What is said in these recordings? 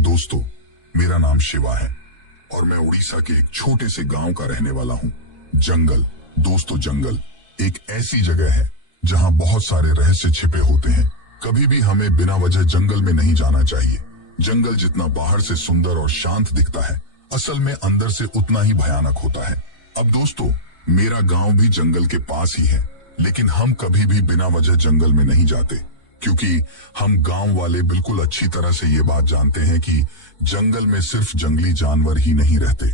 दोस्तों, मेरा नाम शिवा है और मैं उड़ीसा के एक छोटे से गांव का रहने वाला हूं। जंगल, दोस्तों जंगल एक ऐसी जगह है जहां बहुत सारे रहस्य छिपे होते हैं। कभी भी हमें बिना वजह जंगल में नहीं जाना चाहिए। जंगल जितना बाहर से सुंदर और शांत दिखता है, असल में अंदर से उतना ही भयानक होता है। अब दोस्तों, मेरा गांव भी जंगल के पास ही है, लेकिन हम कभी भी बिना वजह जंगल में नहीं जाते, क्योंकि हम गांव वाले बिल्कुल अच्छी तरह से ये बात जानते हैं कि जंगल में सिर्फ जंगली जानवर ही नहीं रहते।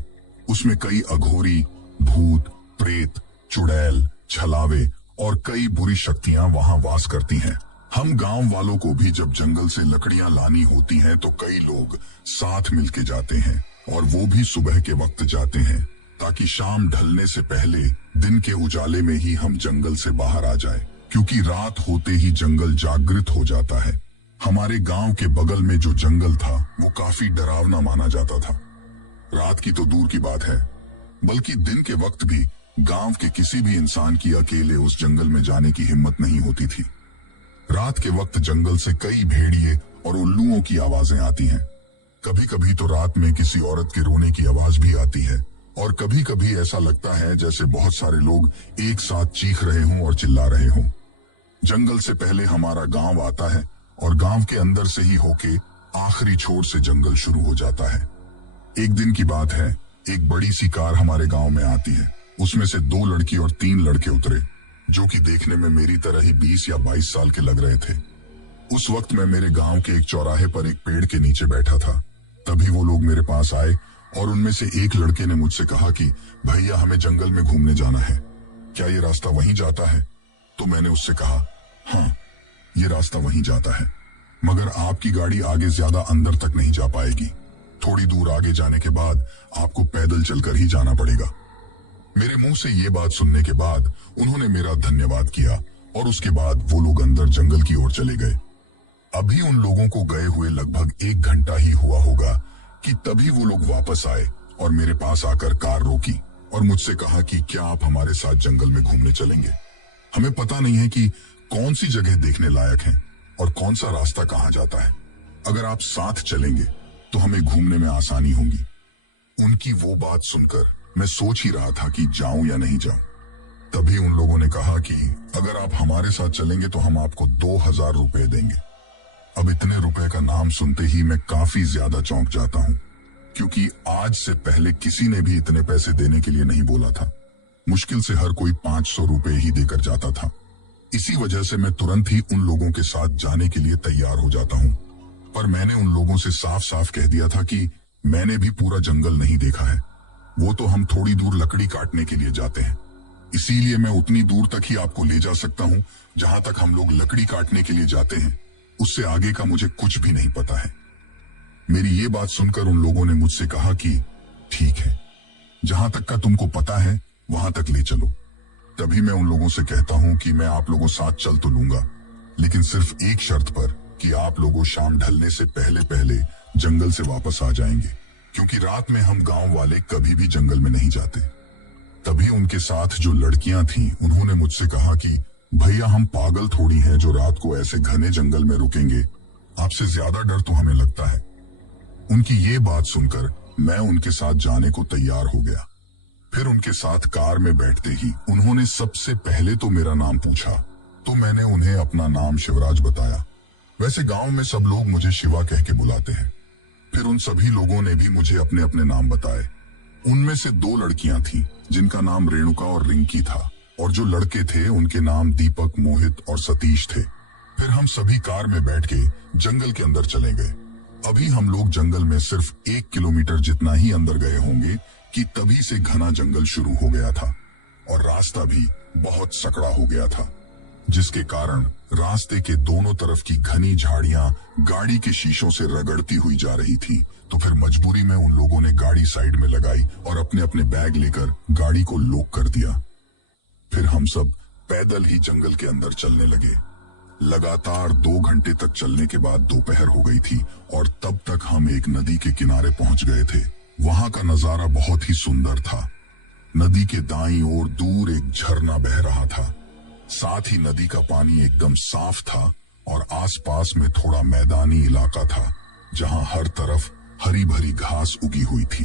उसमें कई अघोरी, भूत, प्रेत, चुड़ैल, छलावे और कई बुरी शक्तियां वहां वास करती हैं। हम गांव वालों को भी जब जंगल से लकड़ियां लानी होती हैं तो कई लोग साथ मिलके जाते हैं, और वो भी सुबह के वक्त जाते हैं ताकि शाम ढलने से पहले दिन के उजाले में ही हम जंगल से बाहर आ जाएं, क्योंकि रात होते ही जंगल जागृत हो जाता है। हमारे गांव के बगल में जो जंगल था वो काफी डरावना माना जाता था। रात की तो दूर की बात है, बल्कि दिन के वक्त भी गांव के किसी भी इंसान की अकेले उस जंगल में जाने की हिम्मत नहीं होती थी। रात के वक्त जंगल से कई भेड़िए और उल्लुओं की आवाजें आती हैं। कभी कभी तो रात में किसी औरत के रोने की आवाज भी आती है, और कभी कभी ऐसा लगता है जैसे बहुत सारे लोग एक साथ चीख रहे हों और चिल्ला रहे हों। जंगल से पहले हमारा गांव आता है, और गांव के अंदर से ही होके आखिरी छोर से जंगल शुरू हो जाता है। एक दिन की बात है, एक बड़ी सी कार हमारे गांव में आती है। उसमें से 2 लड़की और 3 लड़के उतरे, जो कि देखने में मेरी तरह ही 20 या 22 साल के लग रहे थे। उस वक्त मैं मेरे गांव के एक चौराहे पर एक पेड़ के नीचे बैठा था। तभी वो लोग मेरे पास आए, और उनमें से एक लड़के ने मुझसे कहा कि भैया, हमें जंगल में घूमने जाना है, क्या ये रास्ता वहीं जाता है? तो मैंने उससे कहा, हाँ, ये रास्ता वहीं जाता है, मगर आपकी गाड़ी आगे ज्यादा अंदर तक नहीं जा पाएगी। थोड़ी दूर आगे जाने के बाद आपको पैदल चलकर ही जाना पड़ेगा। मेरे मुंह से ये बात सुनने के बाद उन्होंने मेरा धन्यवाद किया, और उसके बाद वो लोग अंदर जंगल की ओर चले गए। अभी उन लोगों को गए हुए लगभग 1 घंटा ही हुआ होगा कि तभी वो लोग वापस आए और मेरे पास आकर कार रोकी और मुझसे कहा कि क्या आप हमारे साथ जंगल में घूमने चलेंगे? हमें पता नहीं है कि कौन सी जगह देखने लायक है और कौन सा रास्ता कहाँ जाता है। अगर आप साथ चलेंगे तो हमें घूमने में आसानी होगी। उनकी वो बात सुनकर मैं सोच ही रहा था कि जाऊं या नहीं जाऊं। तभी उन लोगों ने कहा कि अगर आप हमारे साथ चलेंगे तो हम आपको 2000 रुपए देंगे। अब इतने रुपए का नाम सुनते ही मैं काफी ज्यादा चौंक जाता हूँ, क्योंकि आज से पहले किसी ने भी इतने पैसे देने के लिए नहीं बोला था। मुश्किल से हर कोई 500 रुपए ही देकर जाता था। इसी वजह से मैं तुरंत ही उन लोगों के साथ जाने के लिए तैयार हो जाता हूँ। पर मैंने उन लोगों से साफ साफ कह दिया था कि मैंने भी पूरा जंगल नहीं देखा है, वो तो हम थोड़ी दूर लकड़ी काटने के लिए जाते हैं, इसीलिए मैं उतनी दूर तक ही आपको ले जा सकता हूँ जहां तक हम लोग लकड़ी काटने के लिए जाते हैं। उससे आगे का मुझे कुछ भी नहीं पता है। मेरी ये बात सुनकर उन लोगों ने मुझसे कहा कि ठीक है, जहां तक का तुमको पता है वहां तक ले चलो। तभी मैं उन लोगों से कहता हूं कि मैं आप लोगों साथ चल तो लूंगा, लेकिन सिर्फ एक शर्त पर कि आप लोगों शाम ढलने से पहले पहले जंगल से वापस आ जाएंगे, क्योंकि रात में हम गांव वाले कभी भी जंगल में नहीं जाते। तभी उनके साथ जो लड़कियां थीं उन्होंने मुझसे कहा कि भैया, हम पागल थोड़ी हैं जो रात को ऐसे घने जंगल में रुकेंगे, आपसे ज्यादा डर तो हमें लगता है। उनकी ये बात सुनकर मैं उनके साथ जाने को तैयार हो गया। फिर उनके साथ कार में बैठते ही उन्होंने सबसे पहले तो मेरा नाम पूछा, तो मैंने उन्हें अपना नाम शिवराज बताया। वैसे गांव में सब लोग मुझे शिवा कह के बुलाते हैं। फिर उन सभी लोगों ने भी मुझे अपने अपने नाम बताए। उनमें से 2 लड़कियां थीं जिनका नाम रेणुका और रिंकी था, और जो लड़के थे उनके नाम दीपक, मोहित और सतीश थे। फिर हम सभी कार में बैठ के जंगल के अंदर चले गए। अभी हम लोग जंगल में सिर्फ 1 किलोमीटर जितना ही अंदर गए होंगे कि तभी से घना जंगल शुरू हो गया था, और रास्ता भी बहुत सकड़ा हो गया था, जिसके कारण रास्ते के दोनों तरफ की घनी झाड़ियां गाड़ी के शीशों से रगड़ती हुई जा रही थी। तो फिर मजबूरी में उन लोगों ने गाड़ी साइड में लगाई और अपने अपने बैग लेकर गाड़ी को लॉक कर दिया। फिर हम सब पैदल ही जंगल के अंदर चलने लगे। लगातार 2 घंटे तक चलने के बाद दोपहर हो गई थी, और तब तक हम एक नदी के किनारे पहुंच गए थे। वहां का नजारा बहुत ही सुंदर था। नदी के दाईं ओर दूर एक झरना बह रहा था। साथ ही नदी का पानी एकदम साफ था, और आसपास में थोड़ा मैदानी इलाका था, जहां हर तरफ हरी भरी घास उगी हुई थी,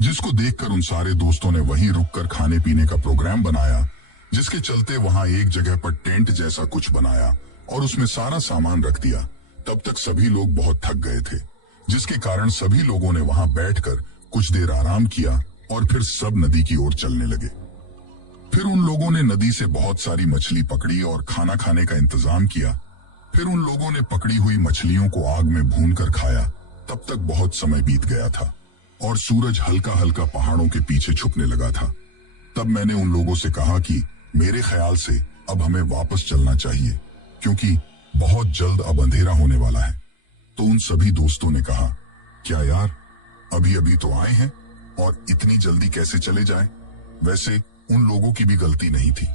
जिसको देखकर उन सारे दोस्तों ने वहीं रुककर खाने पीने का प्रोग्राम बनाया, जिसके चलते वहां एक जगह पर टेंट जैसा कुछ बनाया और उसमें सारा सामान रख दिया। तब तक सभी लोग बहुत थक गए थे, जिसके कारण सभी लोगों ने वहां बैठकर कुछ देर आराम किया और फिर सब नदी की ओर चलने लगे। फिर उन लोगों ने नदी से बहुत सारी मछली पकड़ी और खाना खाने का इंतजाम किया। फिर उन लोगों ने पकड़ी हुई मछलियों को आग में भूनकर खाया। तब तक बहुत समय बीत गया था और सूरज हल्का हल्का पहाड़ों के पीछे छुपने लगा था। तब मैंने उन लोगों से कहा कि मेरे ख्याल से अब हमें वापस चलना चाहिए, क्योंकि बहुत जल्द अब अंधेरा होने वाला है। तो उन सभी दोस्तों ने कहा, क्या यार, अभी अभी तो आए हैं और इतनी जल्दी कैसे चले जाएं? वैसे उन लोगों की भी गलती नहीं थी।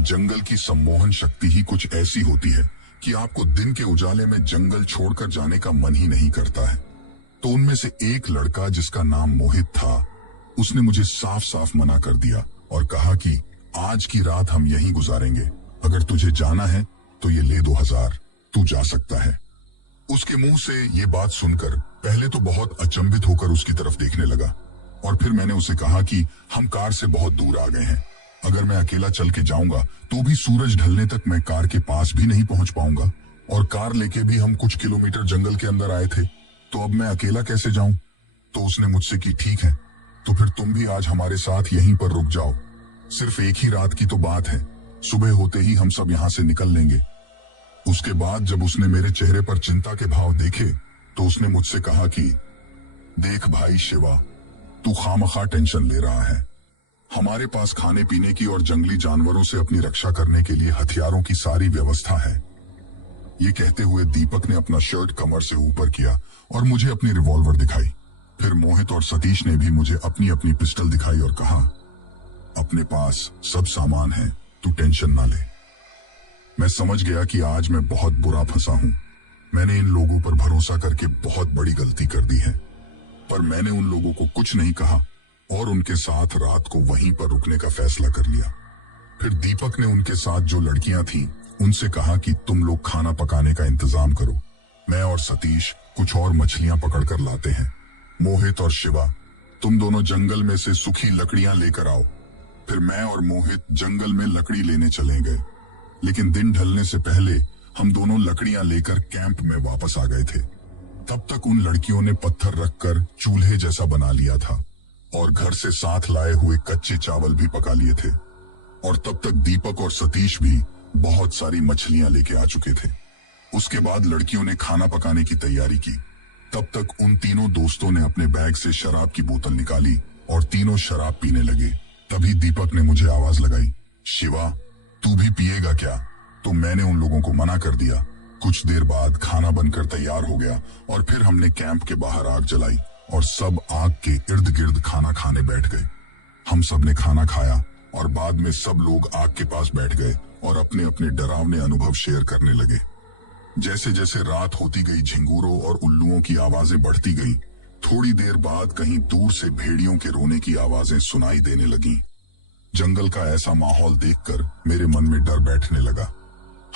जंगल की सम्मोहन शक्ति ही कुछ ऐसी होती है कि आपको दिन के उजाले में जंगल छोड़कर जाने का मन ही नहीं करता है। तो उनमें से एक लड़का, जिसका नाम मोहित था, उसने मुझे साफ साफ मना कर दिया और कहा कि आज की रात हम यहीं गुजारेंगे। अगर तुझे जाना है तो ये ले 2000, तू जा सकता है। उसके मुंह से ये बात सुनकर पहले तो बहुत अचंभित होकर उसकी तरफ देखने लगा और फिर मैंने उसे कहा कि हम कार से बहुत दूर आ गए हैं। अगर मैं अकेला चल के जाऊंगा तो भी सूरज ढलने तक मैं कार के पास भी नहीं पहुंच पाऊंगा, और कार लेके भी हम कुछ किलोमीटर जंगल के अंदर आए थे, तो अब मैं अकेला कैसे जाऊं? तो उसने मुझसे कि ठीक है, तो फिर तुम भी आज हमारे साथ यहीं पर रुक जाओ। सिर्फ एक ही रात की तो बात है, सुबह होते ही हम सब यहाँ से निकल लेंगे। उसके बाद जब उसने मेरे चेहरे पर चिंता के भाव देखे तो उसने मुझसे कहा कि देख भाई शिवा, तू खामखा टेंशन ले रहा है। हमारे पास खाने पीने की और जंगली जानवरों से अपनी रक्षा करने के लिए हथियारों की सारी व्यवस्था है। ये कहते हुए दीपक ने अपना शर्ट कमर से ऊपर किया और मुझे अपनी रिवॉल्वर दिखाई। फिर मोहित और सतीश ने भी मुझे अपनी अपनी पिस्टल दिखाई और कहा, अपने पास सब सामान है, तू टेंशन ना ले। मैं समझ गया कि आज मैं बहुत बुरा फंसा हूं। मैंने इन लोगों पर भरोसा करके बहुत बड़ी गलती कर दी है। पर मैंने उन लोगों को कुछ नहीं कहा और उनके साथ रात को वहीं पर रुकने का फैसला कर लिया। फिर दीपक ने उनके साथ जो लड़कियां थीं उनसे कहा कि तुम लोग खाना पकाने का इंतजाम करो, मैं और सतीश कुछ और मछलियां पकड़कर लाते हैं। मोहित और शिवा, तुम दोनों जंगल में से सूखी लकड़ियां लेकर आओ। फिर मैं और मोहित जंगल में लकड़ी लेने चले गए, लेकिन दिन ढलने से पहले हम दोनों लकड़ियां लेकर कैंप में वापस आ गए थे। तब तक उन लड़कियों ने पत्थर रखकर चूल्हे जैसा बना लिया था और घर से साथ लाए हुए कच्चे चावल भी पका लिए थे, और तब तक दीपक और सतीश भी बहुत सारी मछलियां लेके आ चुके थे। उसके बाद लड़कियों ने खाना पकाने की तैयारी की। तब तक उन तीनों दोस्तों ने अपने बैग से शराब की बोतल निकाली और तीनों शराब पीने लगे। तभी दीपक ने मुझे आवाज लगाई, शिवा, तू भी पिएगा क्या? तो मैंने उन लोगों को मना कर दिया। कुछ देर बाद खाना बनकर तैयार हो गया और फिर हमने कैंप के बाहर आग जलाई और सब आग के इर्द गिर्द खाना खाने बैठ गए। हम सब ने खाना खाया और बाद में सब लोग आग के पास बैठ गए और अपने अपने डरावने अनुभव शेयर करने लगे। जैसे जैसे रात होती गई, झिंगूरों और उल्लुओं की आवाजें बढ़ती गईं। थोड़ी देर बाद कहीं दूर से भेड़ियों के रोने की आवाजें सुनाई देने लगीं। जंगल का ऐसा माहौल देखकर मेरे मन में डर बैठने लगा।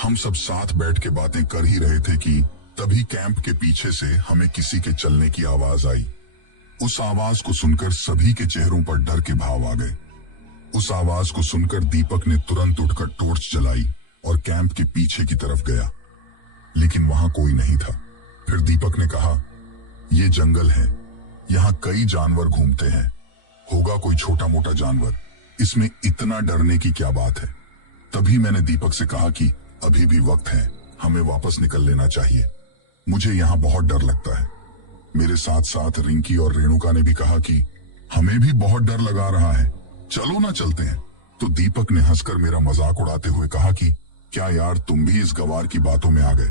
हम सब साथ बैठ के बातें कर ही रहे थे कि तभी कैंप के पीछे से हमें किसी के चलने की आवाज आई। उस आवाज को सुनकर सभी के चेहरों पर डर के भाव आ गए। उस आवाज को सुनकर दीपक ने तुरंत उठकर टॉर्च जलाई और कैंप के पीछे की तरफ गया, लेकिन वहां कोई नहीं था। फिर दीपक ने कहा, ये जंगल है, यहाँ कई जानवर घूमते हैं, होगा कोई छोटा मोटा जानवर, इसमें इतना डरने की क्या बात है? तभी मैंने दीपक से कहा कि अभी भी वक्त है, हमें वापस निकल लेना चाहिए, मुझे यहाँ बहुत डर लगता है। मेरे साथ साथ रिंकी और रेणुका ने भी कहा कि हमें भी बहुत डर लगा रहा है, चलो ना चलते हैं। तो दीपक ने हंसकर मेरा मजाक उड़ाते हुए कहा कि क्या यार, तुम भी इस गवार की बातों में आ गए।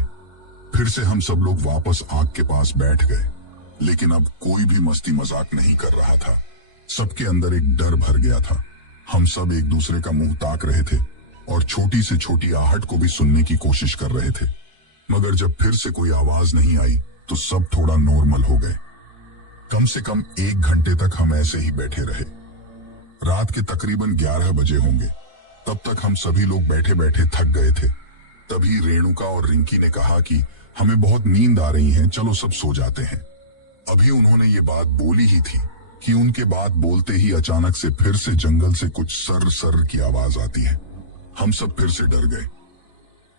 फिर से हम सब लोग वापस आग के पास बैठ गए, लेकिन अब कोई भी मस्ती मजाक नहीं कर रहा था। सबके अंदर एक डर भर गया था। हम सब एक दूसरे का मुंह ताक रहे थे और छोटी से छोटी आहट को भी सुनने की कोशिश कर रहे थे, मगर जब फिर से कोई आवाज नहीं आई तो सब थोड़ा नॉर्मल हो गए। कम से कम 1 घंटे तक हम ऐसे ही बैठे रहे। रात के तकरीबन 11 बजे होंगे। तब तक हम सभी लोग बैठे बैठे थक गए थे। तभी रेणुका और रिंकी ने कहा कि हमें बहुत नींद आ रही है, चलो सब सो जाते हैं। अभी उन्होंने ये बात बोली ही थी कि उनके बात बोलते ही अचानक से फिर से जंगल से कुछ सर सर की आवाज आती है। हम सब फिर से डर गए।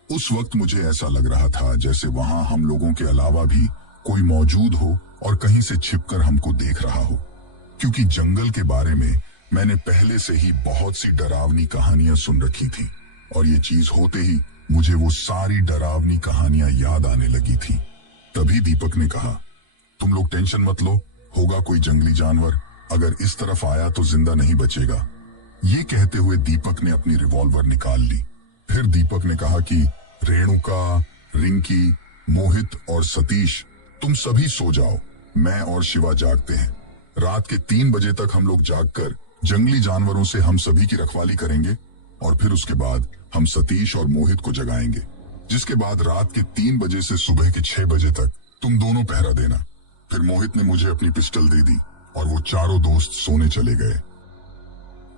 उस वक्त मुझे ऐसा लग रहा था जैसे वहां हम लोगों के अलावा भी कोई मौजूद हो और कहीं से छिपकर हमको देख रहा हो, क्योंकि जंगल के बारे में मैंने पहले से ही बहुत सी डरावनी कहानियां सुन रखी थी और ये चीज होते ही मुझे वो सारी डरावनी कहानियां याद आने लगी थी। तभी दीपक ने कहा, तुम लोग टेंशन मत लो, होगा कोई जंगली जानवर, अगर इस तरफ आया तो जिंदा नहीं बचेगा। ये कहते हुए दीपक ने अपनी रिवॉल्वर निकाल ली। फिर दीपक ने कहा कि रेणुका, रिंकी, मोहित और सतीश, तुम सभी सो जाओ, मैं और शिवा जागते हैं। रात के 3 बजे तक हम लोग जागकर जंगली जानवरों से हम सभी की रखवाली करेंगे और फिर उसके बाद हम सतीश और मोहित को जगाएंगे, जिसके बाद रात के 3 बजे से सुबह के 6 बजे तक तुम दोनों पहरा देना। फिर मोहित ने मुझे अपनी पिस्टल दे दी और वो चारों दोस्त सोने चले गए।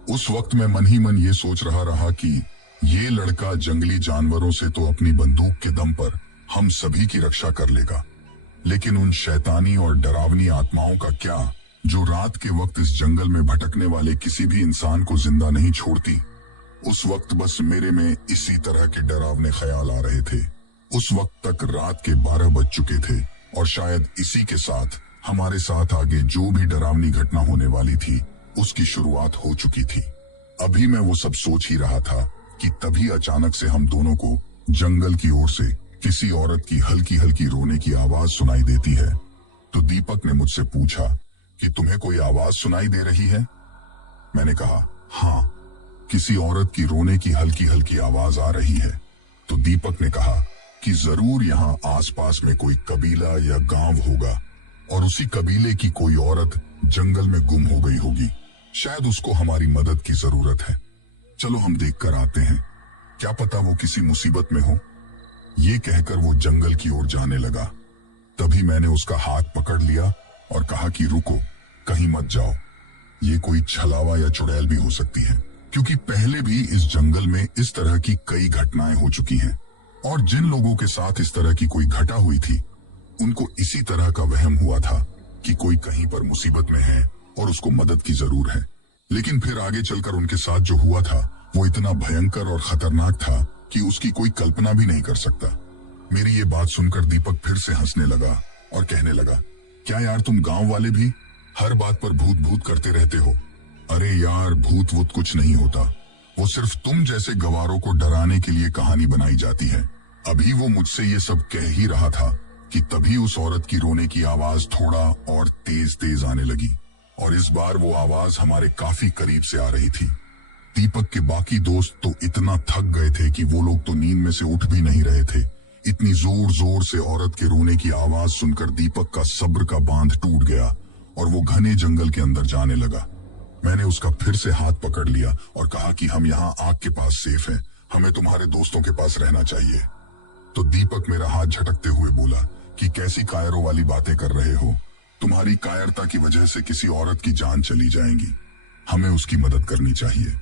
उस वक्त मैं मन ही मन ये सोच रहा कि ये लड़का जंगली जानवरों से तो अपनी बंदूक के दम पर हम सभी की रक्षा कर लेगा, लेकिन उन शैतानी और डरावनी आत्माओं का क्या, जो रात के वक्त इस जंगल में भटकने वाले किसी भी इंसान को जिंदा नहीं छोड़ती। उस वक्त बस मेरे में इसी तरह के डरावने ख्याल आ रहे थे। उस वक्त तक रात के 12 बज चुके थे और शायद इसी के साथ हमारे साथ आगे जो भी डरावनी घटना होने वाली थी उसकी शुरुआत हो चुकी थी। अभी मैं वो सब सोच ही रहा था कि तभी अचानक से हम दोनों को जंगल की ओर से किसी औरत की हल्की हल्की रोने की आवाज सुनाई देती है। तो दीपक ने मुझसे पूछा कि तुम्हें कोई आवाज सुनाई दे रही है? मैंने कहा, हाँ, किसी औरत की रोने की हल्की हल्की आवाज आ रही है। तो दीपक ने कहा कि जरूर यहाँ आसपास में कोई कबीला या गांव होगा और उसी कबीले की कोई औरत जंगल में गुम हो गई होगी, शायद उसको हमारी मदद की जरूरत है। चलो हम देखकर आते हैं, क्या पता वो किसी मुसीबत में हो। ये कहकर वो जंगल की ओर जाने लगा। तभी मैंने उसका हाथ पकड़ लिया और कहा कि रुको, कहीं मत जाओ, ये कोई छलावा या चुड़ैल भी हो सकती है, क्योंकि पहले भी इस जंगल में इस तरह की कई घटनाएं हो चुकी हैं और जिन लोगों के साथ इस तरह की कोई घटना हुई थी उनको इसी तरह का वहम हुआ था कि कोई कहीं पर मुसीबत में है और उसको मदद की जरूर है। लेकिन फिर आगे चलकर उनके साथ जो हुआ था वो इतना भयंकर और खतरनाक था कि उसकी कोई कल्पना भी नहीं कर सकता। मेरी ये बात सुनकर दीपक फिर से हंसने लगा और कहने लगा, क्या यार तुम गांव वाले भी हर बात पर भूत भूत करते रहते हो? अरे यार, भूत वूत कुछ नहीं होता, वो सिर्फ तुम जैसे गवारों को डराने के लिए कहानी बनाई जाती है। अभी वो मुझसे ये सब कह ही रहा था कि तभी उस औरत की रोने की आवाज थोड़ा और तेज तेज आने लगी और इस बार वो आवाज हमारे काफी करीब से आ रही थी। दीपक के बाकी दोस्त तो इतना थक गए थे कि वो लोग तो नींद में से उठ भी नहीं रहे थे। इतनी जोर जोर से औरत के रोने की आवाज सुनकर दीपक का सब्र का बांध टूट गया और वो घने जंगल के अंदर जाने लगा। मैंने उसका फिर से हाथ पकड़ लिया और कहा कि हम यहाँ आग के पास सेफ हैं, हमें तुम्हारे दोस्तों के पास रहना चाहिए। तो दीपक मेरा हाथ झटकते हुए बोला कि कैसी कायरों वाली बातें कर रहे हो, तुम्हारी कायरता की वजह से किसी औरत की जान चली जाएगी, हमें उसकी मदद करनी चाहिए।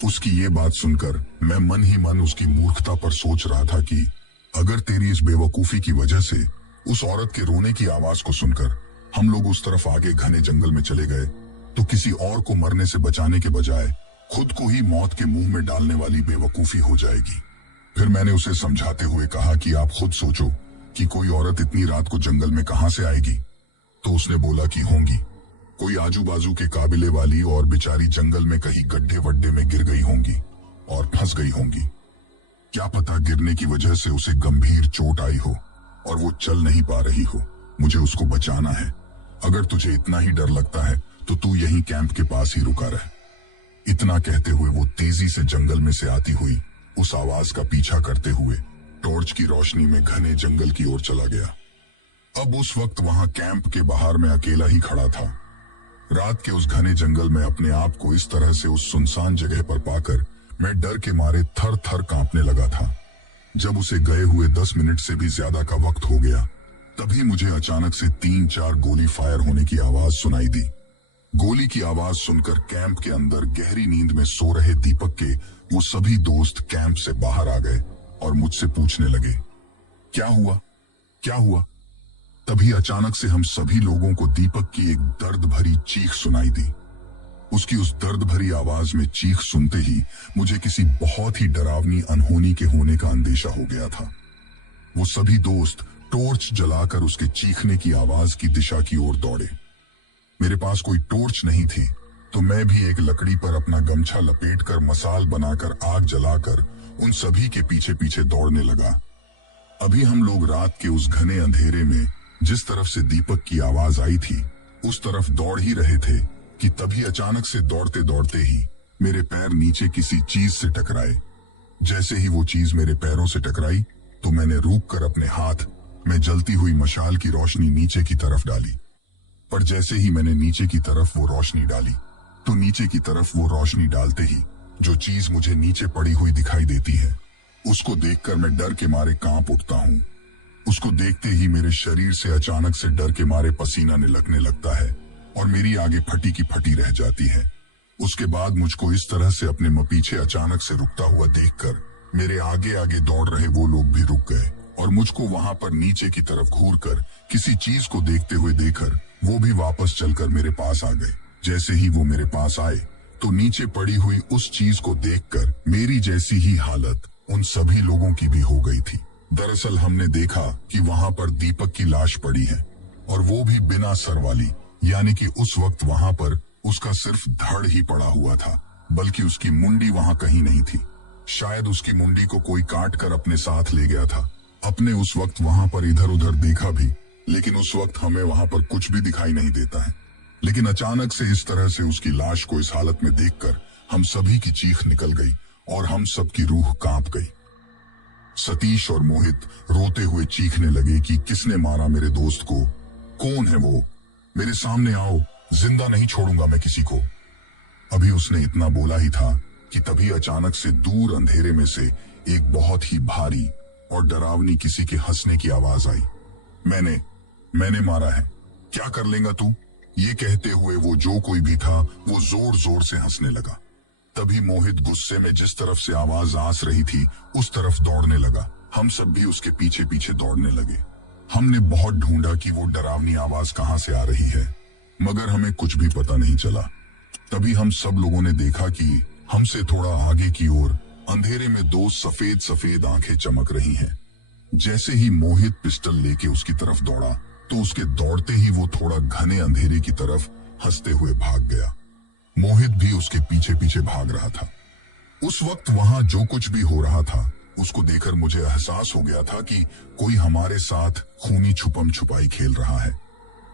उसकी ये बात सुनकर मैं मन ही मन उसकी मूर्खता पर सोच रहा था कि अगर तेरी इस बेवकूफी की वजह से उस औरत के रोने की आवाज को सुनकर हम लोग उस तरफ आगे घने जंगल में चले गए तो किसी और को मरने से बचाने के बजाय खुद को ही मौत के मुंह में डालने वाली बेवकूफी हो जाएगी। फिर मैंने उसे समझाते हुए कहा कि आप खुद सोचो कि कोई औरत इतनी रात को जंगल में कहां से आएगी। तो उसने बोला कि होंगी, कोई आजू बाजू के काबिले वाली और बेचारी जंगल में कहीं गड्ढे वड्ढे में गिर गई होंगी और फंस गई होंगी। क्या पता गिरने की वजह से उसे गंभीर चोट आई हो और वो चल नहीं पा रही हो, मुझे उसको बचाना है। अगर तुझे इतना ही डर लगता है तो तू यहीं कैंप के पास ही रुका रह। इतना कहते हुए वो तेजी से जंगल में से आती हुई उस आवाज का पीछा करते हुए टॉर्च की रोशनी में घने जंगल की ओर चला गया। अब उस वक्त वहां कैंप के बाहर में अकेला ही खड़ा था। रात के उस घने जंगल में अपने आप को इस तरह से उस सुनसान जगह पर पाकर मैं डर के मारे थर थर कांपने लगा था। जब उसे गए हुए 10 मिनट से भी ज्यादा का वक्त हो गया तभी मुझे अचानक से 3-4 गोली फायर होने की आवाज सुनाई दी। गोली की आवाज सुनकर कैंप के अंदर गहरी नींद में सो रहे दीपक के वो सभी दोस्त कैंप से बाहर आ गए और मुझसे पूछने लगे, क्या हुआ क्या हुआ? तभी अचानक से हम सभी लोगों को दीपक की एक दर्द भरी चीख सुनाई दी। उसकी उस दर्द भरी आवाज में चीख सुनते ही मुझे किसी बहुत ही डरावनी अनहोनी के होने का अंदेशा हो गया था। वो सभी दोस्त टॉर्च जलाकर उसके चीखने की आवाज की दिशा की ओर दौड़े। मेरे पास कोई टॉर्च नहीं थी, तो मैं भी एक लकड़ी पर अपना गमछा लपेटकर मसाल बनाकर आग जलाकर उन सभी के पीछे पीछे दौड़ने लगा। अभी हम लोग रात के उस घने अंधेरे में जिस तरफ से दीपक की आवाज आई थी उस तरफ दौड़ ही रहे थे कि तभी अचानक से दौड़ते दौड़ते ही मेरे पैर नीचे किसी चीज से टकराए। जैसे ही वो चीज मेरे पैरों से टकराई तो मैंने रुक कर अपने हाथ में जलती हुई मशाल की रोशनी नीचे की तरफ डाली। पर जैसे ही मैंने नीचे की तरफ वो रोशनी डाली तो नीचे की तरफ वो रोशनी डालते ही जो चीज मुझे नीचे पड़ी हुई दिखाई देती है उसको देखकर मैं डर के मारे कांप उठता हूँ। उसको देखते ही मेरे शरीर से अचानक से डर के मारे पसीना निकलने लगता है और मेरी आगे फटी की फटी रह जाती है। उसके बाद मुझको इस तरह से अपने पीछे अचानक से रुकता हुआ देखकर मेरे आगे आगे दौड़ रहे वो लोग भी रुक गए और मुझको वहां पर नीचे की तरफ घूरकर किसी चीज को देखते हुए देखकर वो भी वापस चलकर मेरे पास आ गए। जैसे ही वो मेरे पास आए तो नीचे पड़ी हुई उस चीज को देखकर मेरी जैसी ही हालत उन सभी लोगों की भी हो गई थी। दरअसल हमने देखा कि वहां पर दीपक की लाश पड़ी है और वो भी बिना सर वाली, यानी कि उस वक्त वहां पर उसका सिर्फ धड़ ही पड़ा हुआ था, बल्कि उसकी मुंडी वहां कहीं नहीं थी। शायद उसकी मुंडी को कोई काट कर अपने साथ ले गया था। अपने उस वक्त वहां पर इधर उधर देखा भी, लेकिन उस वक्त हमें वहां पर कुछ भी दिखाई नहीं देता है। लेकिन अचानक से इस तरह से उसकी लाश को इस हालत में देखकर हम सभी की चीख निकल गई और हम सबकी रूह कांप गई। सतीश और मोहित रोते हुए चीखने लगे कि किसने मारा मेरे दोस्त को, कौन है वो, मेरे सामने आओ, जिंदा नहीं छोड़ूंगा मैं किसी को। अभी उसने इतना बोला ही था कि तभी अचानक से दूर अंधेरे में से एक बहुत ही भारी और डरावनी किसी के हंसने की आवाज आई। मैंने मारा है, क्या कर लेगा तू? ये कहते हुए वो जो कोई भी था वो जोर जोर से हंसने लगा। तभी मोहित गुस्से में जिस तरफ से आवाज आस रही थी उस तरफ दौड़ने लगा। हम सब भी उसके पीछे पीछे दौड़ने लगे। हमने बहुत ढूंढा कि वो डरावनी आवाज कहां से आ रही है, मगर हमें कुछ भी पता नहीं चला। तभी हम सब लोगों ने देखा कि हमसे थोड़ा आगे की ओर अंधेरे में दो सफेद सफेद आंखें चमक रही हैं। जैसे ही मोहित पिस्टल लेके उसकी तरफ दौड़ा तो उसके दौड़ते ही वो थोड़ा घने अंधेरे की तरफ हंसते हुए भाग गया। मोहित भी उसके पीछे पीछे भाग रहा था। उस वक्त वहां जो कुछ भी हो रहा था उसको देखकर मुझे एहसास हो गया था कि कोई हमारे साथ खूनी छुपम छुपाई खेल रहा है,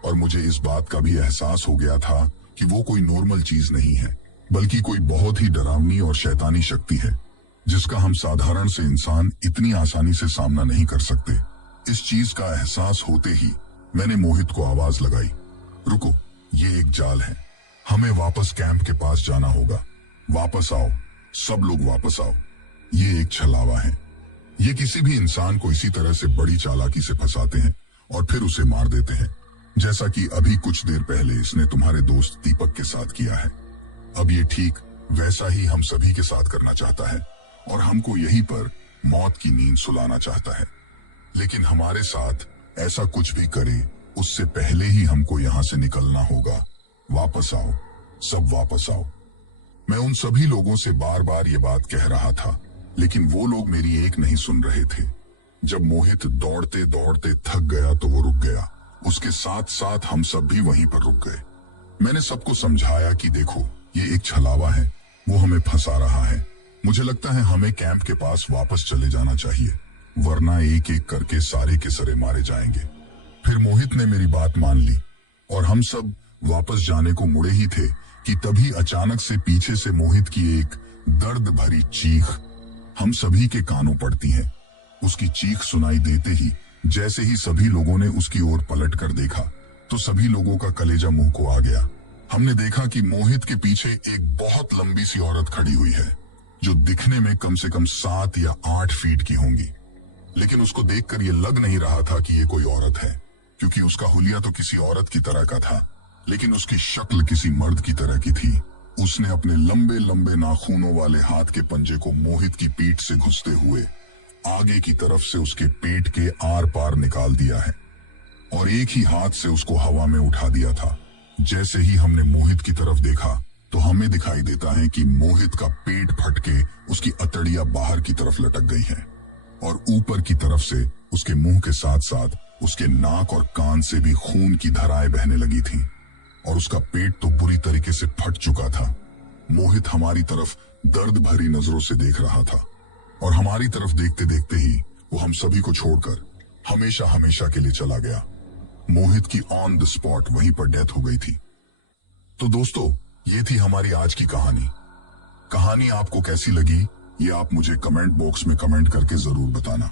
और मुझे इस बात का भी एहसास हो गया था कि वो कोई नॉर्मल चीज नहीं है, बल्कि कोई बहुत ही डरावनी और शैतानी शक्ति है जिसका हम साधारण से इंसान इतनी आसानी से सामना नहीं कर सकते। इस चीज का एहसास होते ही मैंने मोहित को आवाज लगाई, रुको, ये एक जाल है, हमें वापस कैंप के पास जाना होगा। वापस आओ, सब लोग वापस आओ, ये एक छलावा है। ये किसी भी इंसान को इसी तरह से बड़ी चालाकी से फंसाते हैं और फिर उसे मार देते हैं, जैसा कि अभी कुछ देर पहले इसने तुम्हारे दोस्त दीपक के साथ किया है। अब ये ठीक वैसा ही हम सभी के साथ करना चाहता है और हमको यहीं पर मौत की नींद सुलाना चाहता है। लेकिन हमारे साथ ऐसा कुछ भी करे उससे पहले ही हमको यहाँ से निकलना होगा। वापस आओ, सब वापस आओ। मैं उन सभी लोगों से बार बार ये बात कह रहा था, लेकिन वो लोग मेरी एक नहीं सुन रहे थे। जब मोहित दौड़ते दौड़ते थक गया तो वो रुक गया। उसके साथ साथ हम सब भी वहीं पर रुक गए। मैंने सबको समझाया कि देखो, ये एक छलावा है, वो हमें फंसा रहा है। मुझे लगता है हमें कैंप के पास वापस चले जाना चाहिए, वरना एक एक करके सारे के सारे मारे जाएंगे। फिर मोहित ने मेरी बात मान ली और हम सब वापस जाने को मुड़े ही थे कि तभी अचानक से पीछे से मोहित की एक दर्द भरी चीख हम सभी के कानों पड़ती है। उसकी चीख सुनाई देते ही जैसे ही सभी लोगों ने उसकी ओर पलट कर देखा तो सभी लोगों का कलेजा मुंह को आ गया। हमने देखा कि मोहित के पीछे एक बहुत लंबी सी औरत खड़ी हुई है, जो दिखने में कम से कम 7 या 8 फीट की होंगी। लेकिन उसको देखकर ये लग नहीं रहा था कि ये कोई औरत है, क्योंकि उसका हुलिया तो किसी औरत की तरह का था, लेकिन उसकी शक्ल किसी मर्द की तरह की थी। उसने अपने लंबे लंबे नाखूनों वाले हाथ के पंजे को मोहित की पीठ से घुसते हुए आगे की तरफ से उसके पेट के आर पार निकाल दिया है। और एक ही हाथ से उसको हवा में उठा दिया था। जैसे ही हमने मोहित की तरफ देखा तो हमें दिखाई देता है कि मोहित का पेट फट के उसकी अतड़ियां बाहर की तरफ लटक गई हैं और ऊपर की तरफ से उसके मुंह के साथ साथ उसके नाक और कान से भी खून की धाराएं बहने लगी थीं और उसका पेट तो बुरी तरीके से फट चुका था। मोहित हमारी तरफ दर्द भरी नजरों से देख रहा था और हमारी तरफ देखते देखते ही वो हम सभी को छोड़कर हमेशा हमेशा के लिए चला गया। मोहित की ऑन द स्पॉट वहीं पर डेथ हो गई थी। तो दोस्तों, ये थी हमारी आज की कहानी। कहानी आपको कैसी लगी ये आप मुझे कमेंट बॉक्स में कमेंट करके जरूर बताना।